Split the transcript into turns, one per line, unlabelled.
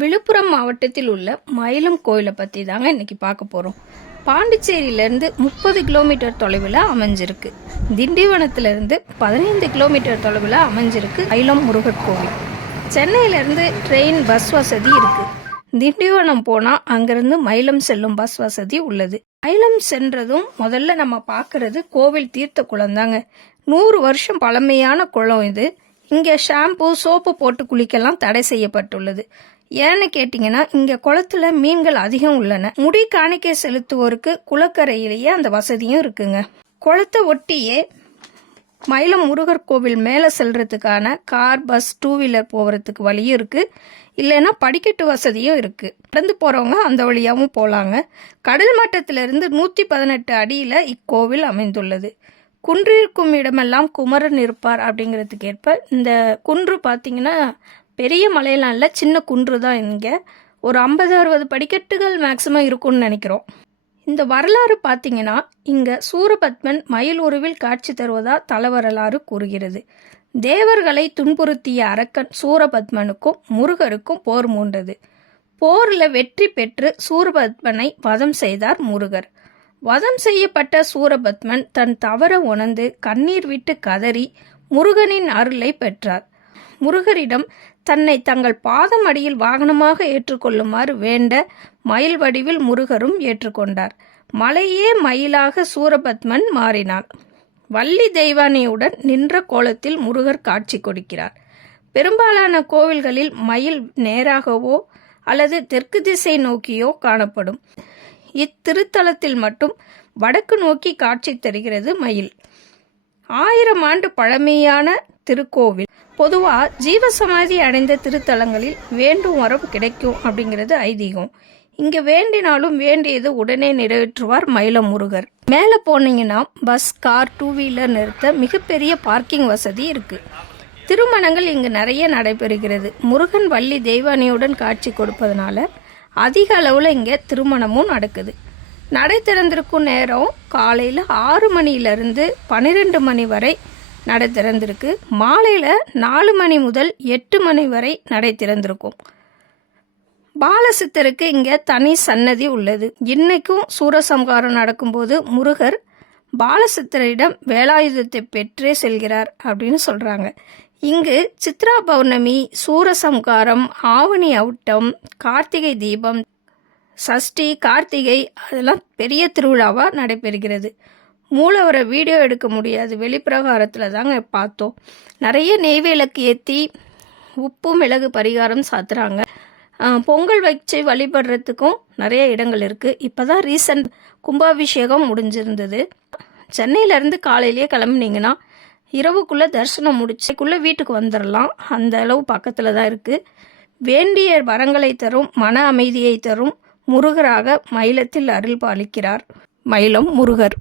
விழுப்புரம் மாவட்டத்தில் உள்ள மயிலம் கோயிலை பற்றி தாங்க இன்னைக்கு பார்க்க போகிறோம் பாண்டிச்சேரியிலேருந்து முப்பது கிலோமீட்டர் தொலைவில் அமைஞ்சிருக்கு. திண்டிவனத்திலேருந்து பதினைந்து கிலோமீட்டர் தொலைவில் அமைஞ்சிருக்கு மயிலம் முருகர் கோவில். சென்னையிலேருந்து ட்ரெயின் பஸ் வசதி இருக்குது திண்டிவனம் போனால் அங்கேருந்து மயிலம் செல்லும் பஸ் வசதி உள்ளது. மயிலம் சென்றதும் முதல்ல நம்ம பார்க்கறது கோவில் தீர்த்த குளம் தாங்க. நூறு வருஷம் பழமையான குளம் இது. இங்கே ஷாம்பு சோப்பு போட்டு குளிக்கலாம் தடை செய்யப்பட்டுள்ளது. ஏன்னு கேட்டிங்கன்னா இங்கே குளத்துல மீன்கள் அதிகம் உள்ளன. முடி காணிக்கை செலுத்துவோருக்கு குளக்கரையிலேயே அந்த வசதியும் இருக்குங்க. குளத்தை ஒட்டியே மயிலம் முருகர் கோவில் மேலே செல்றதுக்கான கார் பஸ் டூ வீலர் போகிறதுக்கு வழியும் இருக்குது இல்லைன்னா படிக்கட்டு வசதியும் இருக்குது நடந்து போகிறவங்க அந்த வழியாகவும் போகலாங்க கடல் மட்டத்திலிருந்து நூற்றி பதினெட்டு அடியில் இக்கோவில் அமைந்துள்ளது. குன்றிருக்கும் இடமெல்லாம் குமரன் இருப்பார் அப்படிங்கிறதுக்கேற்ப இந்த குன்று பார்த்தீங்கன்னா பெரிய மலையெல்லாம் இல்லை சின்ன குன்று தான் இங்கே. ஒரு ஐம்பது அறுபது படிக்கட்டுகள் மேக்சிமம் இருக்கும்னு நினைக்கிறோம். இந்த வரலாறு பார்த்தீங்கன்னா இங்கே சூரபத்மன் மயில் உருவில் காட்சி தருவதா தலவரலாறு கூறுகிறது. தேவர்களை துன்புறுத்திய அரக்கன் சூரபத்மனுக்கும் முருகருக்கும் போர் மூண்டது. போரில் வெற்றி பெற்று சூரபத்மனை வதம் செய்தார் முருகர். வதம் செய்யப்பட்ட சூரபத்மன் தன் தவற உணர்ந்து கண்ணீர் விட்டு கதறி முருகனின் அருளை பெற்றார். முருகரிடம் தன்னை தங்கள் பாதம் அடியில் வாகனமாக ஏற்றுக்கொள்ளுமாறு வேண்ட மயில் வடிவில் முருகரும் ஏற்றுக்கொண்டார். மலையே மயிலாக சூரபத்மன் மாறினான் வள்ளி தெய்வானையுடன் நின்ற கோலத்தில் முருகர் காட்சி கொடுக்கிறார். பெரும்பாலான கோவில்களில் மயில் நேராகவோ அல்லது தெற்கு திசை நோக்கியோ காணப்படும். இத்திருத்தலத்தில் மட்டும் வடக்கு நோக்கி காட்சி தருகிறது மயில். ஆயிரம் ஆண்டு பழமையான திருக்கோவில். பொதுவாக ஜீவசமாதி அடைந்த திருத்தலங்களில் வேண்டும் வரம் கிடைக்கும் அப்படிங்கிறது ஐதீகம். இங்கே வேண்டினாலும் வேண்டியது உடனே நிறைவேற்றுவார் மயிலமுருகர். மேலே போனீங்கன்னா பஸ் கார் டூ வீலர் நிறுத்த மிகப்பெரிய பார்க்கிங் வசதி இருக்குது திருமணங்கள் இங்கு நிறைய நடைபெறுகிறது. முருகன் வள்ளி தெய்வானியுடன் காட்சி கொடுப்பதனால அதிக அளவில் இங்கே திருமணமும் நடக்குது. நடை திறந்திருக்கும் நேரம் காலையில் ஆறு மணியிலிருந்து பன்னிரெண்டு மணி வரை நடை திறந்திருக்கு. மாலையில் நாலு மணி முதல் எட்டு மணி வரை நடை திறந்திருக்கும். பாலசித்தருக்கு இங்கே தனி சன்னதி உள்ளது. இன்னைக்கும் சூரசம்ஹாரம் நடக்கும்போது முருகர் பாலசித்தரிடம் வேலாயுதத்தை பெற்றே செல்கிறார் அப்படின்னு சொல்கிறாங்க இங்கு சித்ரா பௌர்ணமி சூரசம்காரம் ஆவணி அவுட்டம் கார்த்திகை தீபம் சஷ்டி கார்த்திகை அதெல்லாம் பெரிய திருவிழாவாக நடைபெறுகிறது. மூலவரை வீடியோ எடுக்க முடியாது. வெளிப்பிரகாரத்தில் தாங்க பார்த்தோம். நிறைய நெய்வேலக்கு ஏற்றி உப்பு மிளகு பரிகாரம் சாத்துறாங்க. பொங்கல் வச்சு வழிபடுறதுக்கும் நிறைய இடங்கள் இருக்குது இப்போ தான் ரீசன்ட் கும்பாபிஷேகம் முடிஞ்சிருந்தது. சென்னையிலேருந்து காலையிலேயே கிளம்புனீங்கன்னா இரவுக்குள்ளே தரிசனம் முடிச்சுக்குள்ளே வீட்டுக்கு வந்துடலாம் அந்த அளவு பக்கத்தில் தான் இருக்குது வேண்டிய வரங்களை தரும் மன அமைதியை தரும் முருகராக மயிலத்தில் அருள் பாலிக்கிறார். மயிலம் முருகர்.